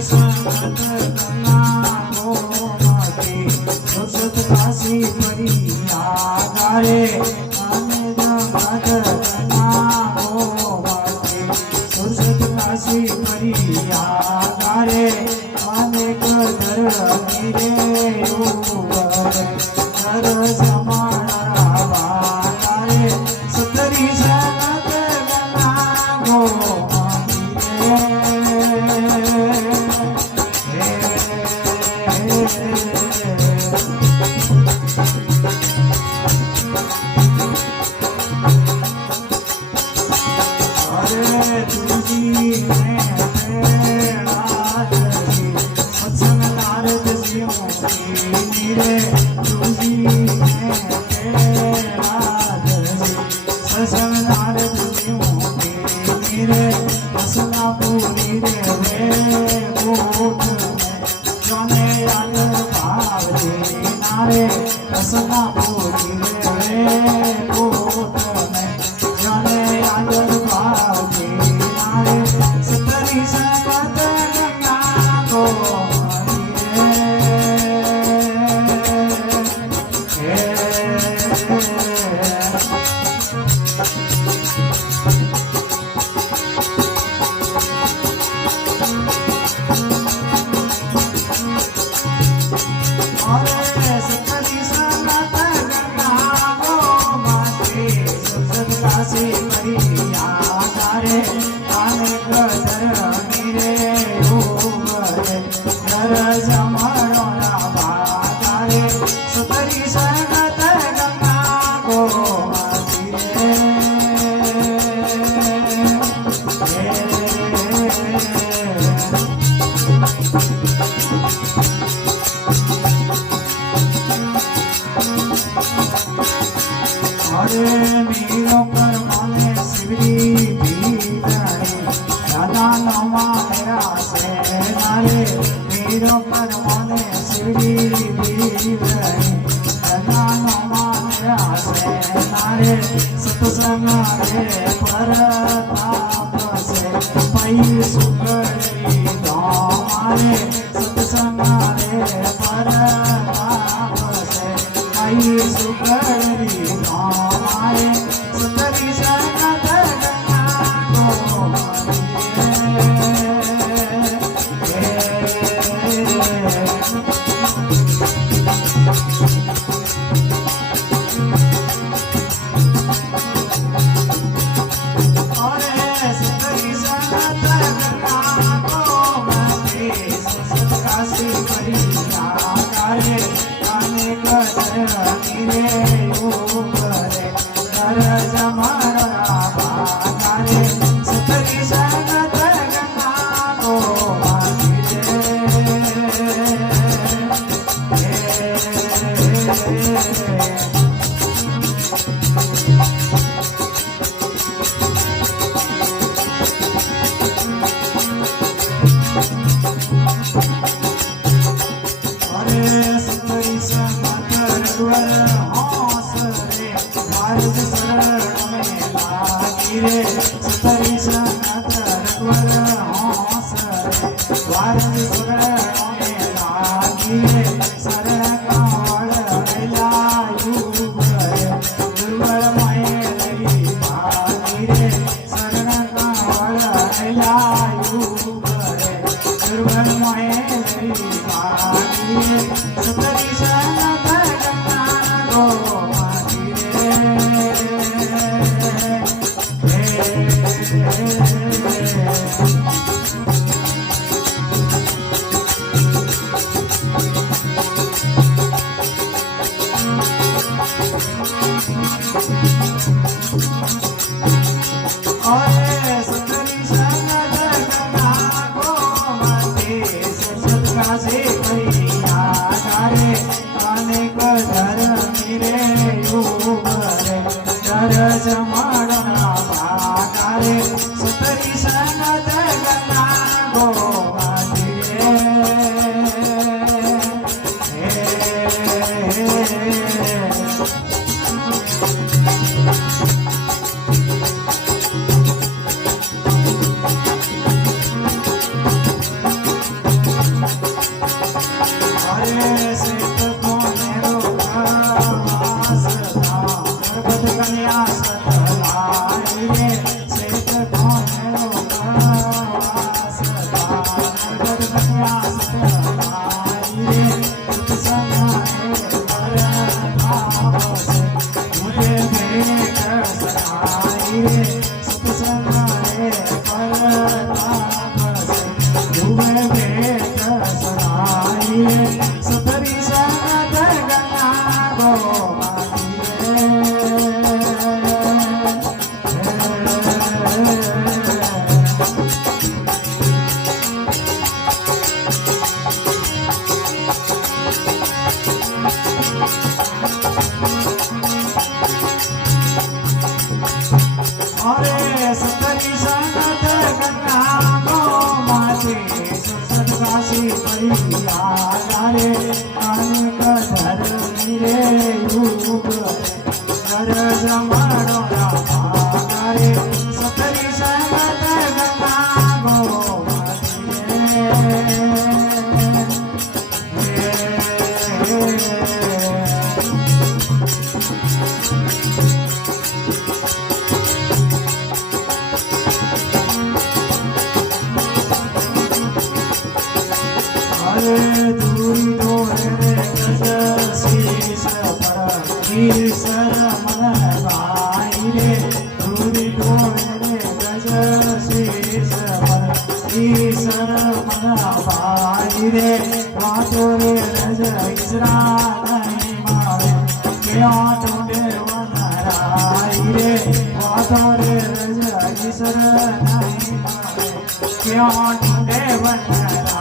સંત ગંગા ગોમતી સુરત કાશી પરિયા ગારે અને જગત ગંગા ગોમતી સુરત કાશી પરિયા ગારે અનેક ધર્મી રે ઉગરે ધર જમાડા વારે સતરી સંત ગંગા ગોમતી भेट सुनाइए सतरी संगत गंगा गोमाती अरे सतरी संगत गंगा गोमाती सुसत काशी परिया रे अनेक धर्मी रे युग नर जमणो रामा रे सतरी संगत गंगा गोमाती अरे दूरी डोरे गज शीश पर ईश्वर मन गाई रे दूरी डोरे गज शीश पर ईश्वर मन गाई रे वातो रे रज ईश्वरा नहीं मावे क्या टूटे वनराई रे वातो रे रज ईश्वर नहीं मावे क्या टूटे वनराई